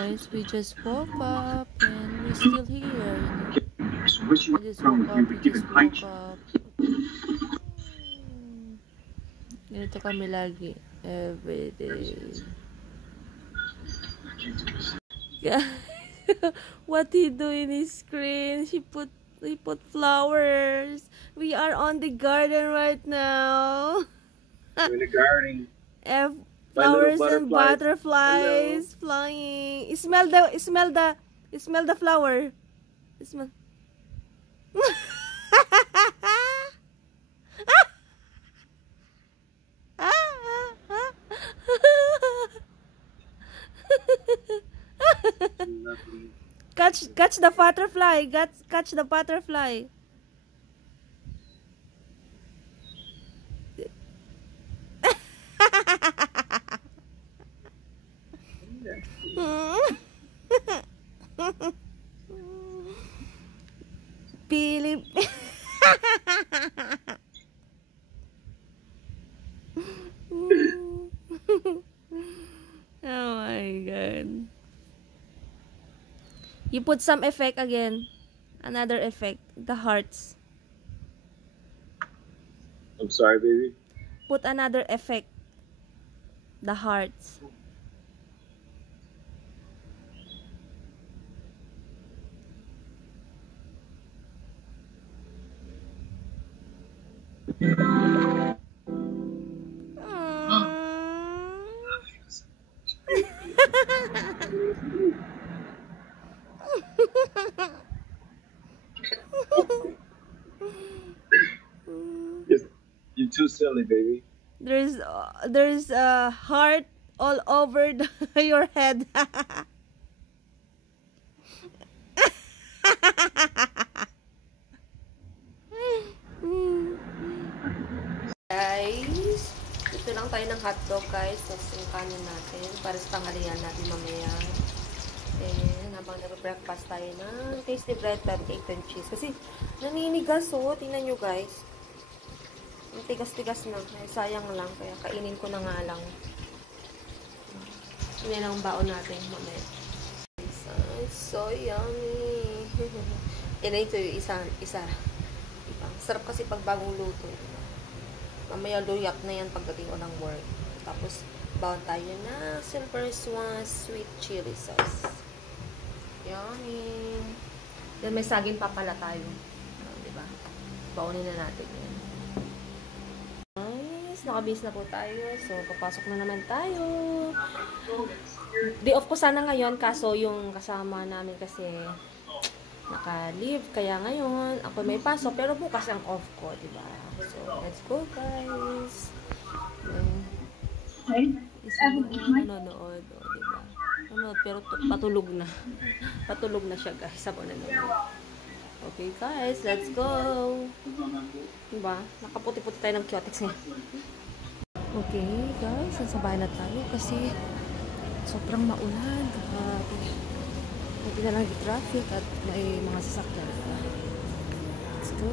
Guys, we just woke up and we're still here. We just woke up. Ganito kami lagi. Every day. What he do in his screen? He put flowers. We are on the garden right now. In the garden. Flowers and butterflies flying. Smell the flower. Smell. Catch the butterfly. Catch the butterfly. Philip. Oh my god. You put some effect again. Another effect. The hearts. I'm sorry, baby. Put another effect. The hearts. You're too silly, baby. There's a heart all over your head. Guys, ito lang tayo ng hotdog guys. Tapos yung kanin natin para sa tanghalian natin mamaya. Then, habang nag-breakfast tayo ng tasty bread at egg and cheese. Kasi naninigas oh. Tingnan nyo guys. Ang tigas-tigas na. Ay, sayang lang. Kaya kainin ko na nga lang. Yan ang baon natin mamaya. It's so yummy. Yan ito yung isa. Sarap kasi pag bagong luto. Mamaya luyak na yan pagdating ko ng work. Tapos, baon tayo na silver swan sweet chili sauce. Yummy. Then, may saging pa pala tayo. Diba? Baonin na natin yan. Nice. Nakabis na po tayo. So, papasok na naman tayo. Day off ko sana ngayon. Kaso, yung kasama namin kasi naka-leave. Kaya ngayon, ako may pasok. Pero bukas ang off ko, diba? So, let's go, guys. Isa nanonood, diba? Nanonood, pero patulog na. Patulog na siya, guys. Sabon na nanonood. Okay, guys. Let's go. Diba? Nakaputi-puti tayo ng cutex niya. Okay, guys. Sasabay na tayo kasi sobrang maulan. Hindi na lang traffic at may mga sasakyan. Let's go.